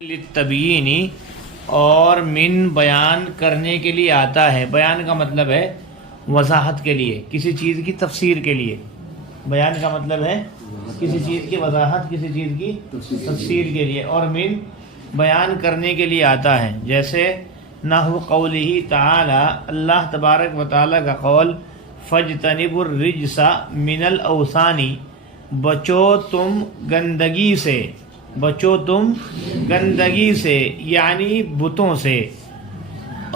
للتبیینی اور من بیان کرنے کے لیے آتا ہے۔ بیان کا مطلب ہے وضاحت کے لیے، کسی چیز کی تفسیر کے لیے۔ بیان کا مطلب ہے کسی چیز کی وضاحت، کسی چیز کی تفسیر کے لیے، اور من بیان کرنے کے لیے آتا ہے۔ جیسے نحو قولہ تعالی، اللہ تبارک و تعالی کا قول، فاجتنبوا الرجس من الاوثان، بچو تم گندگی سے، بچو تم گندگی سے یعنی بتوں سے۔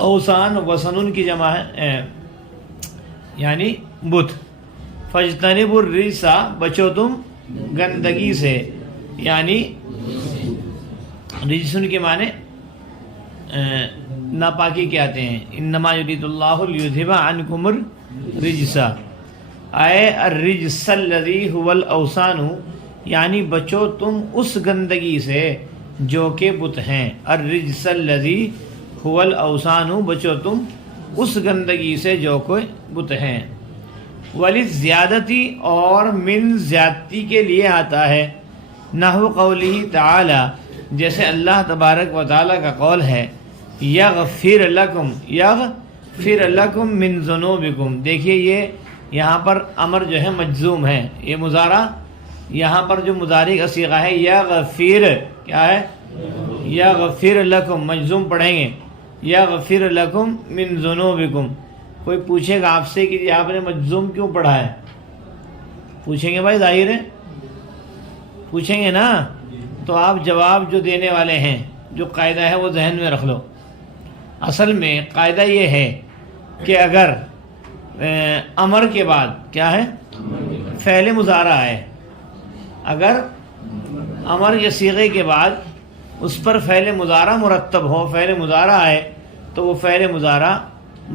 اوثان وثن کی جمع ہے یعنی بت۔ فاجتنبوا الرجس، بچو تم گندگی سے، یعنی رجسن کے معنی ناپاکی کے آتے ہیں۔ انما یرید اللہ لیذھب عنکم الرجس، اے الرجس الذی هو الاوثان، یعنی بچو تم اس گندگی سے جو کہ بت ہیں۔ الرجس الذی هو الاوثان، بچو تم اس گندگی سے جو کہ بت ہیں۔ وللزیادتی، اور من زیادتی کے لیے آتا ہے۔ نحو قولہ تعالی، جیسے اللہ تبارک و تعالی کا قول ہے، یغفر لکم، یغفر لکم من ذنوبکم۔ دیکھیے یہ یہاں پر امر جو ہے مجزوم ہے، یہ مضارع یہاں پر جو مضارع کا صیغہ ہے یغفر، کیا ہے؟ یغفر لکم، مجزوم پڑھیں گے، یغفر لکم من ذنوبکم۔ کوئی پوچھے گا آپ سے کہ جی آپ نے مجزوم کیوں پڑھا ہے؟ پوچھیں گے بھائی، ظاہر ہے پوچھیں گے نا، تو آپ جواب جو دینے والے ہیں، جو قاعدہ ہے وہ ذہن میں رکھ لو۔ اصل میں قاعدہ یہ ہے کہ اگر امر کے بعد کیا ہے؟ فعل مضارع ہے، اگر امر یا صیغے کے بعد اس پر فعل مضارع مرتب ہو، فعل مضارع ہے، تو وہ فعل مضارع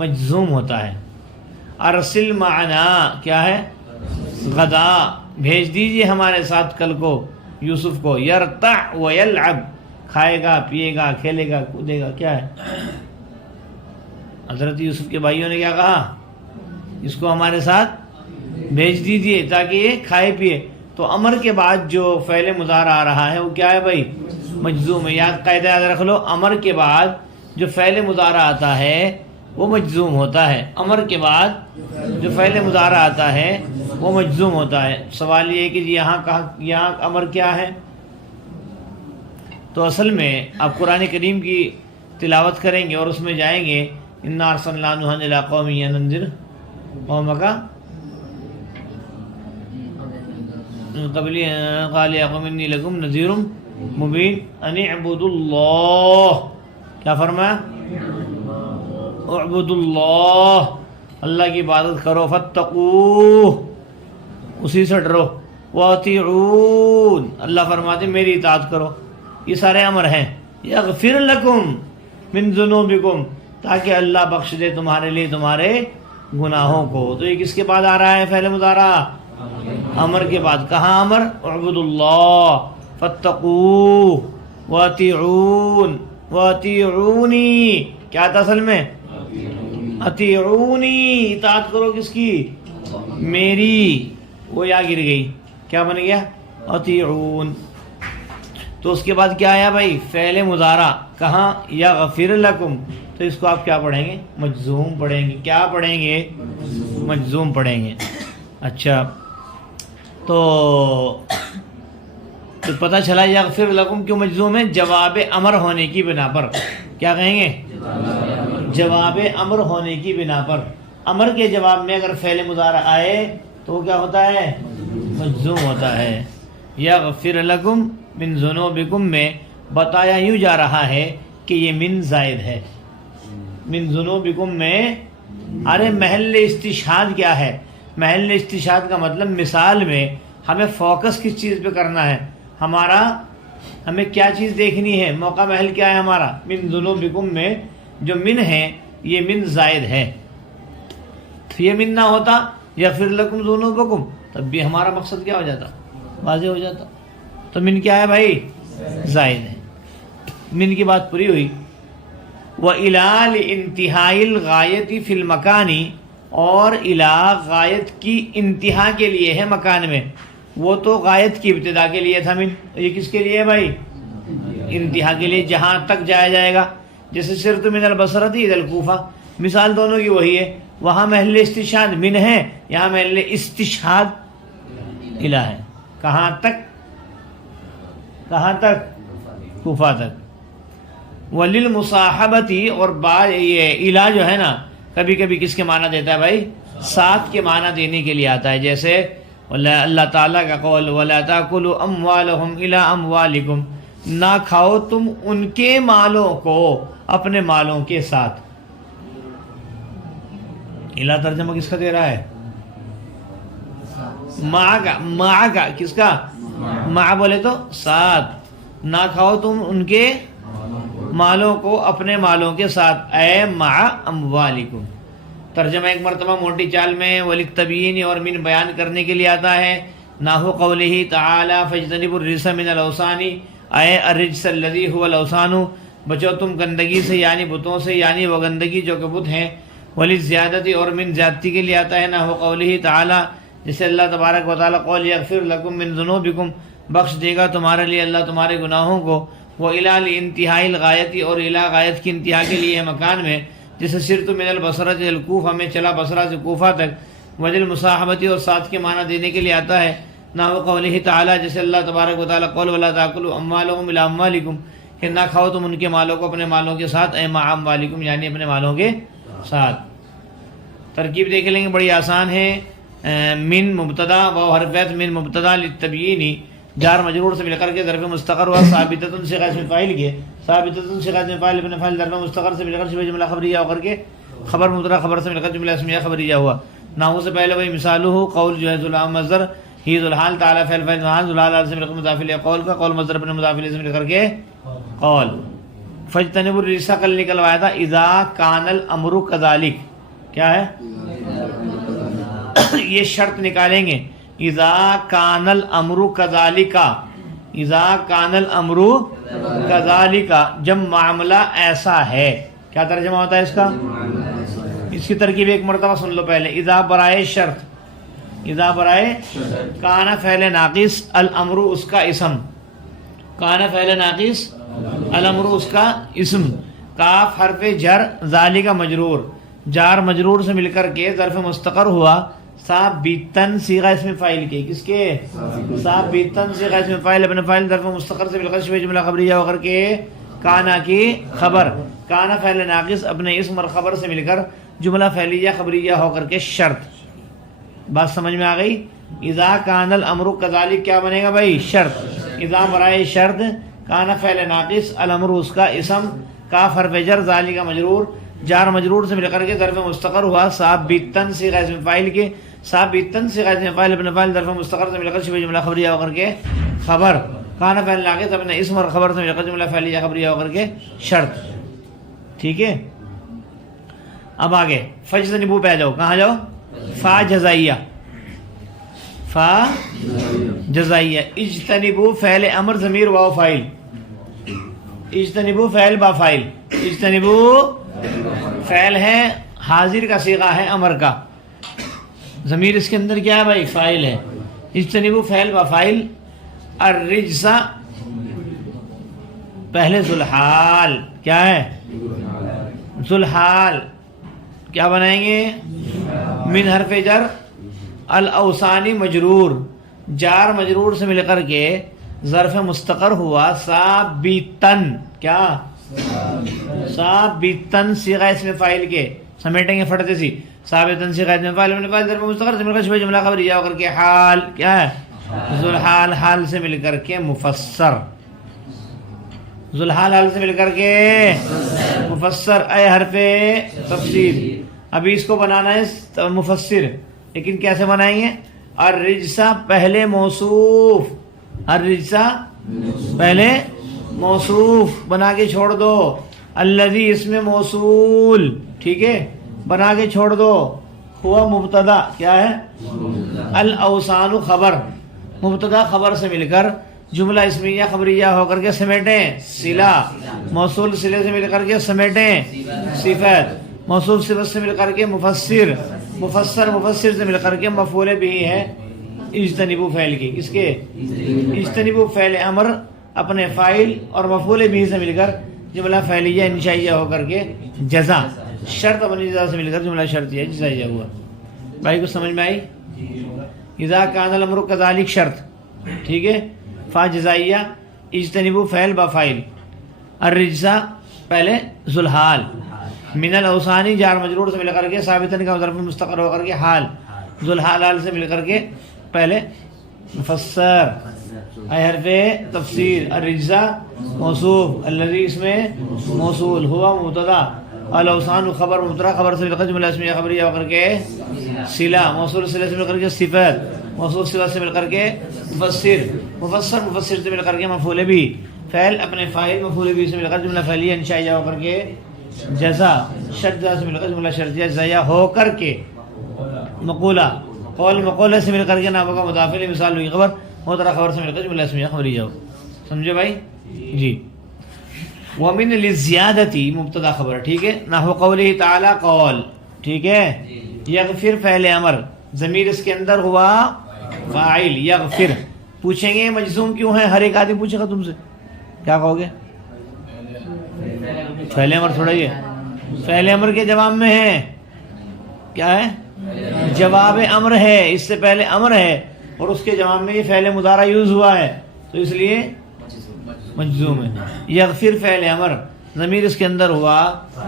مجزوم ہوتا ہے۔ ارسل معنا، کیا ہے؟ غدا، بھیج دیجئے ہمارے ساتھ کل کو یوسف کو۔ یرتع ویلعب، کھائے گا، پیے گا، کھیلے گا، کودے گا، کیا ہے؟ حضرت یوسف کے بھائیوں نے کیا کہا؟ اس کو ہمارے ساتھ بھیج دیجئے تاکہ یہ کھائے پیے۔ تو امر کے بعد جو فعل مضارع آ رہا ہے وہ کیا ہے بھائی؟ مجزوم ہے۔ یاد قاعدہ یاد رکھ لو، امر کے بعد جو فعل مضارع آتا ہے وہ مجزوم ہوتا ہے۔ امر کے بعد جو فعل مضارع آتا ہے وہ مجزوم ہوتا ہے۔ سوال یہ ہے کہ یہاں امر کیا ہے؟ تو اصل میں آپ قرآن کریم کی تلاوت کریں گے اور اس میں جائیں گے، انا ارسلنا نوحا الی قومہ ان انذر قومک قبل قال یا قوم انی لکم نذیر مبین ان اعبدوا اللہ، کیا فرمایا؟ اعبدوا اللہ، اللہ کی عبادت کرو، فاتقوہ، اسی سے ڈرو، واطیعون، اللہ فرماتے میری اطاعت کرو۔ یہ سارے امر ہیں۔ یغفر لکم من ذنوبکم، تاکہ اللہ بخش دے تمہارے لیے تمہارے گناہوں کو۔ تو یہ کس کے بعد آ رہا ہے فعل مضارع؟ امر کے بعد۔ کہاں امر؟ اعبدوا اللہ، فاتقوہ، واطیعون، واطیعونی، کیا تھا اصل میں؟ اطیعونی، اطاعت کرو کس کی؟ میری۔ وہ یا گر گئی، کیا بن گیا؟ اطیعون۔ تو اس کے بعد کیا آیا بھائی؟ فعل مضارع۔ کہاں؟ یغفر لکم، تو اس کو آپ کیا پڑھیں گے؟ مجزوم پڑھیں گے۔ کیا پڑھیں گے؟ مجزوم پڑھیں گے۔ اچھا، تو پتہ چلا یغفر لکم کیوں مجزوم ہے؟ جواب امر ہونے کی بنا پر۔ کیا کہیں گے؟ جواب امر ہونے کی بنا پر۔ امر کے جواب میں اگر فعل مضارع آئے تو وہ کیا ہوتا ہے؟ مجزوم ہوتا ہے۔ یغفر لکم من ذنوبکم میں بتایا یوں جا رہا ہے کہ یہ من زائد ہے۔ من ذنوبکم میں، ارے محل استشہاد کیا ہے؟ محل استشہاد کا مطلب مثال میں ہمیں فوکس کس چیز پہ کرنا ہے، ہمیں کیا چیز دیکھنی ہے، موقع محل کیا ہے ہمارا؟ من ذنوبکم میں جو من ہے یہ من زائد ہے۔ تو یہ من نہ ہوتا یغفر لکم ذنوبکم، تب بھی ہمارا مقصد کیا ہو جاتا؟ واضح ہو جاتا۔ تو من کیا ہے بھائی؟ زائد ہے۔ من کی بات پوری ہوئی۔ وَإِلَىٰ لِانْتِهَاءِ الْغَایَةِ فِي الْمَکَانِ، اور الہ غایت کی انتہا کے لیے ہے مکان میں۔ وہ تو غایت کی ابتدا کے لیے تھا من، یہ کس کے لیے ہے بھائی؟ انتہا کے لیے جہاں تک جایا جائے گا. جیسے سرت من البصرۃ الی الکوفہ، مثال دونوں کی وہی ہے. وہاں محل استشہاد من ہے، یہاں محل استشہاد الہ ہے. کہاں تک؟ کہاں تک؟ کوفہ تک. وللمصاحبتی، اور بعض یہ الہ جو ہے نا کبھی کبھی کس کے معنی دیتا ہے بھائی؟ ساتھ کے معنی دینے کے لیے آتا ہے. جیسے اللہ تعالیٰ کا قول وَلَا تَأْكُلُوا أَمْوَالَهُمْ إِلَىٰ أَمْوَالِكُمْ، نہ کھاؤ تم ان کے مالوں کو اپنے مالوں کے ساتھ. الہ ترجمہ کس کا دے رہا ہے؟ مع کا. کس کا؟ مع بولے تو ساتھ. نہ کھاؤ تم ان کے مالوں کو اپنے مالوں کے ساتھ، اے مع اموالکم. ترجمہ ایک مرتبہ موٹی چال میں وللتبیین اور من بیان کرنے کے لیے آتا ہے. نحو قولہ تعالی فاجتنبوا الرجس من الاوثان، اے الرجس الذی هو الاوثان، بچو تم گندگی سے یعنی بتوں سے، یعنی وہ گندگی جو کہ بت ہیں. وللزیادتی، اور من زیادتی کے لیے آتا ہے. نحو قولہ تعالی، جسے اللہ تبارک و تعالی قول یغفر لکم من ذنوبکم، بخش دے گا تمہارے لیے اللہ تمہارے گناہوں کو. وہ الہ لانتہائی الغایتی، اور الہ غایت کی انتہا کے لیے ہے مکان میں. جیسے سرت من البصرۃ الی الکوفہ میں چلا بصرہ سے کوفہ تک. وللمصاحبتی، اور ساتھ کے معنی دینے کے لیے آتا ہے. نحو قولہ تعالی، جیسے اللہ تبارک و تعالی قول ولا تاکلوا اموالهم الی اموالکم، کہ نہ کھاؤ تم ان کے مالوں کو اپنے مالوں کے ساتھ، اے مع اموالکم یعنی اپنے مالوں کے ساتھ. ترکیب دیکھ لیں گے، بڑی آسان ہے. من مبتدا و حرف عطف، من مبتدا للتبیین، جار مجرور سے مل کر کے ظرف مستقر ہوا. ثابتۃ صيغہ اسم فاعل کے، ثابتۃ صيغہ اسم فاعل ابن فاعل ظرف مستقر سے مل کر شبہ جملہ خبریہ ہو کر کے خبر مبتدا خبر سے مل کر جملہ اسمیہ خبریہ ہوا. نحو سے پہلے وہی مثالہ قول جو ہے ذوالعام مصدر، ہی ذوالحال تعالی فعل فاعل ذوالحال، ذوالحال سے مل کر مضاف الیہ قول کا، قول مصدر ابن مضاف الیہ سے مل کر کے قول. فاجتنبوا الرجس کل نکلوایا تھا. اذا کان الامر کذالک، کیا ہے یہ شرط نکالیں گے. اذا کان الامر کذالک، اذا کان الامر کذالک، جب معاملہ ایسا ہے. کیا ترجمہ ہوتا ہے اس کا؟ اس کی ترکیب ایک مرتبہ سن لو پہلے. اذا برائے شرط، اذا برائے کان فعل ناقص، الامر اس کا اسم، کان فعل ناقص، الامر اس کا اسم. کاف حرف جر، ذالک مجرور، جار مجرور سے مل کر کے ظرف مستقر ہوا. ثابتن صیغہ اسم فاعل کے، کس کے؟ ثابتن صیغہ اسم فاعل ابن فاعل ظرف مستقر سے مل کر شبہ جملہ خبریہ ہو کر کے کانا کی خبر. کانا فعل ناقص اپنے اسم اور خبر سے مل کر جملہ فعلیہ خبریہ ہو کر کے شرط. بات سمجھ میں آ گئی؟ اذا کان الامر کذالک کیا بنے گا بھائی؟ شرط. اذا برائے شرط، کانا فعل ناقص، الامر اس کا اسم، کاف حرف جر، ذالک مجرور، جار مجرور سے مل کر کے ظرف مستقر ہوا. ثابتن صیغہ اسم فاعل کے، ثابتن صیغہ اسم فاعل ابن فاعل ظرف مستقر سے مل کر شبہ جملہ خبریہ ہو کر کے خبر. کانا فعل ناقص اپنے اسم اور خبر سے مل کر جملہ فعلیہ خبریہ ہو کر کے شرط. ٹھیک ہے، اب آگے فاجتنبوا پہ جاؤ. کہاں جاؤ؟ فا جزائیہ، فا جزائیہ. اجتنبوا فعل امر ضمیر واو فاعل، اجتنبوا فعل با فاعل. اجتنبوا فعل ہے، حاضر کا صیغہ ہے امر کا، ضمیر اس کے اندر کیا ہے بھائی؟ فاعل ہے. اجتنبوا فعل با فاعل. الرجس پہلے ذوالحال، کیا ہے؟ ذوالحال. کیا بنائیں گے؟ من حرف جر، الاوثانی مجرور، جار مجرور سے مل کر کے ظرف مستقر ہوا. ثابتن، کیا؟ ثابتن صیغہ اسم فاعل کے، سمیٹیں گے پھٹتے سی. ثابتن صیغہ اسم فاعل ابن فاعل ظرف مستقر سے مل کر شبہ جملہ خبریہ ہو کر کے حال، کیا ہے؟ ذوالحال، حال سے مل کر کے مفسر. ذوالحال حال سے مل کر کے مفسر، اے حرف تفسیر. ابھی اس کو بنانا ہے مفسر، لیکن کیسے بنائیں گے؟ الرجسہ پہلے موصوف، الرجسہ پہلے موصوف بنا کے چھوڑ دو. الذی اس میں موصول، ٹھیک ہے، بنا کے چھوڑ دو. ہوا مبتدا، کیا ہے؟ الاوثان خبر، مبتدا خبر سے مل کر جملہ اسمیہ خبریہ ہو کر کے سمیٹیں صلہ، موصول صلے سے مل کر کے سمیٹیں صفت، موصوف صفت سے مل کر کے مفسر، مفسر مفسر سے مل کر کے مفعول بھی ہے اجتنبوا فعل کی. اس کے اجتنبوا فعل امر اپنے فاعل اور مفعول بھی سے مل کر جملہ فعلیہ انشائیہ ہو کر کے جزا شرط اپنی جزا سے مل کر جملہ شرطیہ جزائیہ ہوا. بھائی کو سمجھ میں آئی؟ اذا کان الامر کذالک شرط، ٹھیک ہے. فا جزائیہ، اجتنبوا فعل با فاعل، الرجزہ پہلے ذوالحال، من الاوثانی جار مجرور سے مل کر کے ثابتن کا ظرف مستقر ہو کر کے حال، ذوالحال حال سے مل کر کے پہلے مفسر اے حرف تفسیر، الرجزہ موصوف، الذی اس میں موصول، ہوا مبتدا، الاوثان خبر مبتدا، خبر سے مل کر جملہ اسمیہ خبریہ ہو کر کے صلہ، موصول صلہ سے مل کر کے صفت، موصول صفت سے مل کر کے مفسر، مفسر مفسر سے مل کر کے مفعول بھی، فعل اپنے فاعل مفعول بھی سے مل کر جملہ فعلیہ انشائیہ ہو کر کے جزا، شرط جزا سے مل کر جملہ شرطیہ جزائیہ ہو کر کے مقولہ، قول مقولہ سے مل کر کے نام کا مضاف الیہ، مثال ہوئی خبر، مبتدا خبر سے مل کر جملہ اسمیہ خبریہ ہو. سمجھے بھائی؟ جی. ومن للزیادتی مبتدا خبر، ٹھیک ہے. نحو قولہ تعالی قول، ٹھیک ہے. یغفر فعل امر، ضمیر اس کے اندر ہوا فاعل یغفر. پوچھیں گے مجزوم کیوں ہے؟ ہر ایک آدمی پوچھے گا تم سے، کیا کہو گے؟ فعل امر تھوڑا ہی ہے، فعل امر کے جواب میں ہے، کیا ہے؟ جواب امر ہے، اس سے پہلے امر ہے اور اس کے جواب میں یہ فعل مضارع یوز ہوا ہے تو اس لیے مجزوم ہے. یغفر فعل امر، ضمیر اس کے اندر ہوا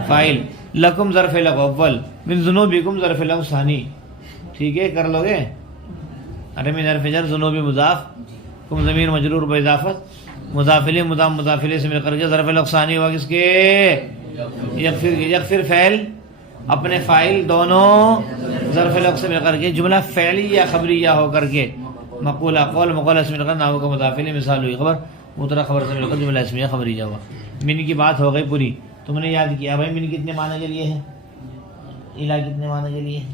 فاعل، لکم ظرف لغو اول، من ذنوبکم ظرف لغو ثانی. ٹھیک ہے، کر لو گے؟ ارے من حرف جر ذنوب مضاف، کم ضمیر مجرور باضافت، مضاف الیہ مضاف مضاف الیہ سے مل کر کے ظرف لغو ثانی ہوا کس کے؟ یغفر. یغفر فعل اپنے فاعل دونوں ظرف لغو سے مل کر کے جملہ فعلی یا خبریہ ہو کر کے مقولہ، قول مقولہ سے مل کر نحو کا مضاف الیہ، مثال ہوئی خبر، مبتدا خبر سے مل کر جملہ اسمیہ خبریہ ہوا. من کی بات ہو گئی پوری. تم نے یاد کیا بھائی من کتنے معنی کے لیے ہے؟ الہ کتنے معنی کے لیے ہے؟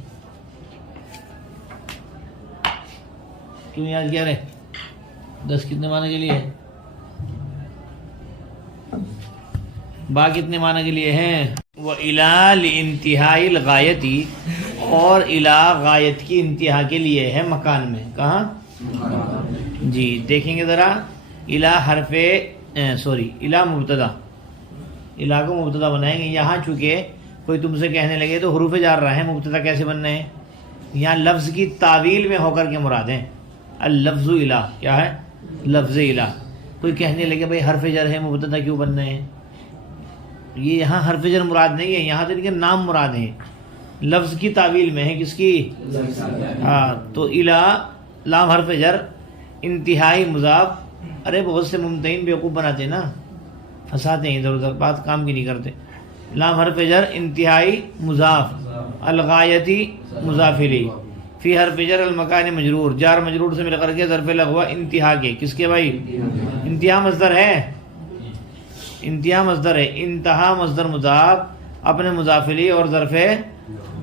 کیوں یاد کیا رہے؟ 10 کتنے معنی کے لیے ہے؟ با کتنے معنی کے لیے ہے؟ وَإِلَى لِانتہائی الغایتی، اور الہ غایت کی انتہا کے لیے ہے مکان میں. کہاں؟ جی دیکھیں گے ذرا. الہ حرف الہ مبتدا، الہ کو مبتدا بنائیں گے. یہاں چونکہ کوئی تم سے کہنے لگے تو حروف جار رہا ہے، مبتدا کیسے بننے ہیں؟ یہاں لفظ کی تعویل میں ہو کر کے مراد ہیں. اللفظ الہ کیا ہے؟ لفظ الہ. کوئی کہنے لگے بھائی حرف جر ہے، مبتدا کیوں بننے ہیں؟ یہ یہاں حرف جر مراد نہیں ہے، یہاں تو ان کے نام مراد ہیں. لفظ کی تعویل میں ہے، کس کی؟ ہاں. تو الہ لام حرف جر، انتہائی مضاف. ارے بہت سے ممتحن بیوقوف بناتے ہیں نا، پھنساتے ہیں ادھر ادھر، بات کام کی نہیں کرتے. لام حرف جر انتہائی مضاف، الغایتی مضاف الیہ، فی حرف جر المکان مجرور، جار مجرور سے مل کر کے ظرف لغو انتہا کے. کس کے بھائی؟ انتہا مصدر ہے، انتہا مصدر ہے. انتہا مصدر مضاف اپنے مضاف الیہ اور ظرف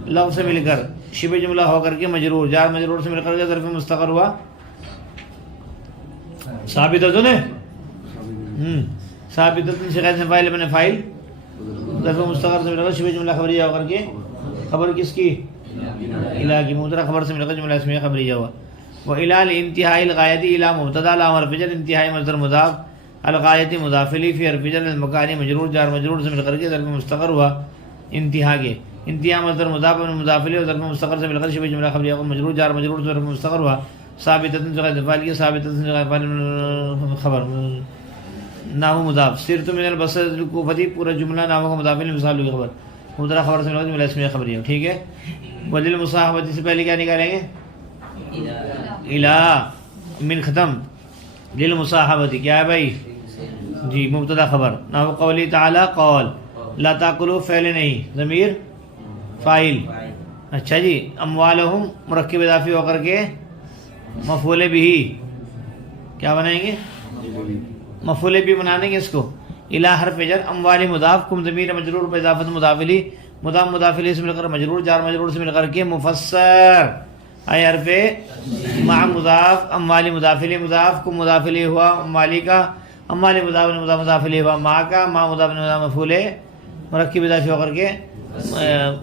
لغو سے مل کر شبہ جملہ ہو کر کے مجرور، جار مجرور سے مل کر کے ظرف مستقر ہوا ثابتۃ ہے. ثابتۃ سے غیر سے فاعل اپنے فاعل، ظرف مستقر سے مل کر شبہ جملہ خبریہ ہو کر کے خبر کس کی؟ الہ کی. مبتدا خبر سے مل کر جملہ اسمیہ خبریہ ہوا. وَإِلَى لِانتہائی الغایتی، الہ مبتدا، لام حرف جر، انتہائی مصدر مضاف، الغایتی مضاف الیہ، فی حرف جر المکانی مجرور، جار مجرور سے مل کر کے ظرف مستقر ہوا انتہا کے. انتہا مصدر مضاف اپنے مضاف الیہ اور ظرف مستقر سے مل کر شبہ جملہ خبریہ ہوا مجرور، جار مجرور سے ظرف مستقر ہوا. ثابتۃ سے غیر فاعل کی، ثابتۃ سے غیر فاعل خبر، نحو مضاف. صرت من البصرة الکوفۃ، پورا جملہ نحو کا مضاف الیہ، مثال ہوئی خبر، مبتدا خبر سے مل کر جملہ اسمیہ خبریہ. ٹھیک ہے. وللمصاحبۃ سے پہلے کیا نکالیں گے؟ الہ. من ختم. للمصاحبۃ کیا ہے بھائی؟ جی مبتدا خبر. نحو قولی تعالی قول، لا تاکلوا فعل نہیں، ضمیر فاعل. اچھا جی. اموالہم مرکب اضافی ہو کر کے مفعول بھی، کیا بنائیں گے؟ مفعول بھی بنانے گے اس کو. الہ حرف جر، اموال مضاف، کم ضمیر مجرور باضافت مضاف الیہ، مضاف مضاف الیہ سے مل کر مجرور، جار مجرور سے مل کر کے مفسر اے حرف مع مضاف، اموال مضاف الیہ مضاف، کم مضاف الیہ ہوا اموالی کا، اموال مضاف مضاف الیہ ہوا مع کا، مع مضاف مفعول مرکب اضافی ہو کر کے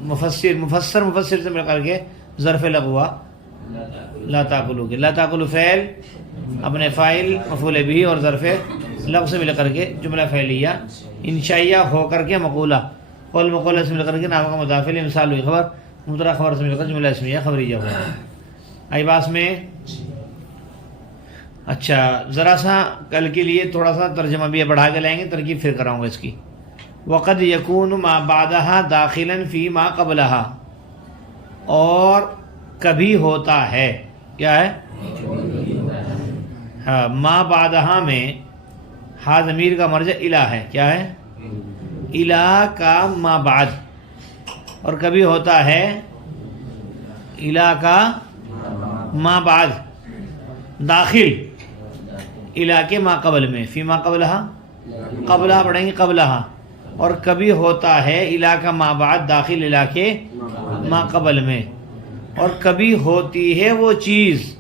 مفسر، مفسر سے مل کر کے ظرف لغو ہوا لا تاکلوا کے. لا تاکلوا فعل اپنے فاعل مفعول بھی اور ظرف لفظ سے مل کر کے جملہ فعلیہ، انشائیہ ہو کر کے مقولہ، قول مقولہ سے مل کر کے نام کا مضاف، مثال ہوئی خبر، مبتدا خبر سے مل کر جملہ اسمیہ خبریہ ہو. آئی باس میں؟ اچھا ذرا سا کل کے لیے تھوڑا سا ترجمہ بھی بڑھا کے لائیں گے، ترکیب پھر کراؤں گا اس کی. وقد یکون ما بعدہا داخلا فی ما قبلہا، اور کبھی ہوتا ہے، کیا ہے؟ ہاں، ما بعدہا میں ہا ضمیر کا مرجع الہ ہے، کیا ہے؟ الہ کا ما بعد، اور کبھی ہوتا ہے الہ کا ما بعد داخل الہ کے ما قبل میں، فی ما قبلہا، قبلہ پڑھیں گے قبلہا، اور کبھی ہوتا ہے الہ کا ما بعد داخل الہ کے ما قبل میں، اور کبھی ہوتی ہے وہ چیز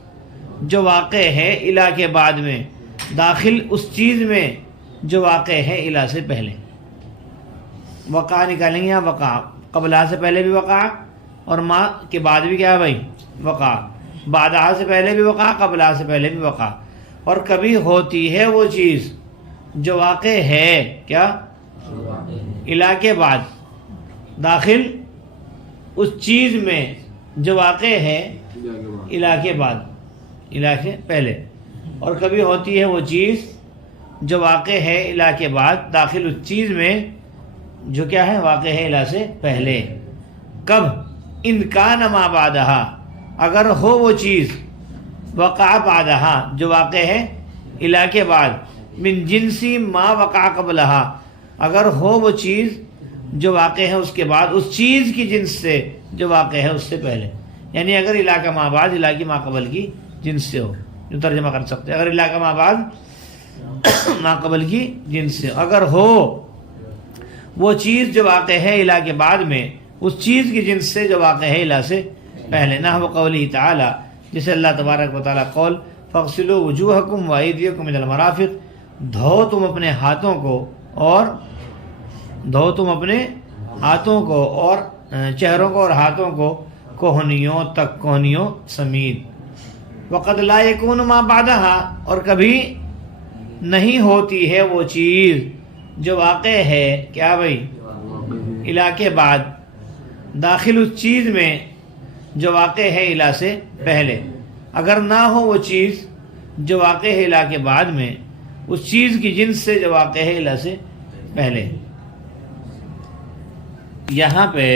جو واقع ہے الہ کے بعد میں داخل اس چیز میں جو واقع ہے الہ سے پہلے. وقع نکالیں گے، یا وقع قبلہ سے پہلے بھی وقع اور ما کے بعد بھی کیا ہے بھائی؟ وقع. بعدہ سے پہلے بھی وقع، قبلہ سے پہلے بھی وقع. اور کبھی ہوتی ہے وہ چیز جو واقع ہے، کیا؟ الہ کے بعد داخل اس چیز میں جو واقع ہے الہ کے بعد، الہ کے پہلے. اور کبھی ہوتی ہے وہ چیز جو واقع ہے الہ کے بعد داخل اس چیز میں جو کیا ہے؟ واقع ہے الہ سے پہلے. کب؟ ان کان ما بعدہا، اگر ہو وہ چیز وقع بعدہا جو واقع ہے الہ کے بعد، من جنسی ما وقع قبلہا، اگر ہو وہ چیز جو واقع ہے اس کے بعد اس چیز کی جنس سے جو واقع ہے اس سے پہلے. یعنی اگر الہ کا ما بعد الہ کی ما قبل کی جنس سے ہو، جو ترجمہ کر سکتے ہیں، اگر الہ کا ما بعد ما قبل کی جنس سے، اگر ہو وہ چیز جو واقع ہے الہ کے بعد میں اس چیز کی جنس سے جو واقع ہے الہ سے پہلے. نحو قولی تعالی، جسے اللہ تبارک و تعالیٰ قول فاغسلوا وجوہکم وایدیکم الی المرافق، دھو تم اپنے ہاتھوں کو اور چہروں کو اور ہاتھوں کو کوہنیوں تک، کوہنیوں سمیت. وقد لا یکون ما بعدہا، اور کبھی نہیں ہوتی ہے وہ چیز جو واقع ہے، کیا بھائی؟ الہ کے بعد داخل اس چیز میں جو واقع ہے الہ سے پہلے. اگر نہ ہو وہ چیز جو واقع ہے الہ کے بعد میں اس چیز کی جنس سے جو واقع ہے الہ سے پہلے. یہاں پہ